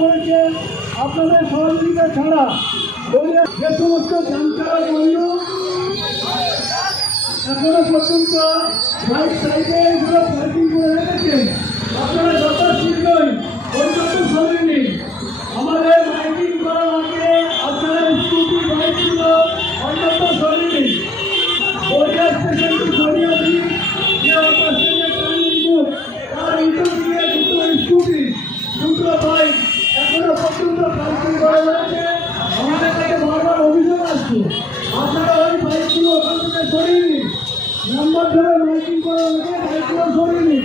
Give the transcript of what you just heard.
করেছে আপনাদের সহযোগিতা ছাড়া। যে সমস্ত যান চালক বন্ধু এখনো পর্যন্ত বাইক সাইডে এগুলো পার্কিং করে রেখেছেন, আপনারা যত শীঘ্রই পর্যন্ত সরেননি। আমাদের মাইকিং করার আগে আপনারা স্কুটি বাইকগুলো অন্তত সরেননি। বরিয়া স্টেশনটি সরিয়ে দিন, যে অপারেশনের ট্রেনিং বুক তার ইন্টার দিয়ে দুটো স্কুটি দুটো বাইক এখনো পর্যন্ত পার্কিং করা হয়েছে। আমাদের কাছে বারবার অভিযোগ আসছে, আপনারা ওই বাইকগুলো ওখান থেকে সরিয়ে নিন। নাম্বার ধরে মাইকিং করা হয়েছে, বাইকগুলো সরিয়ে নিন।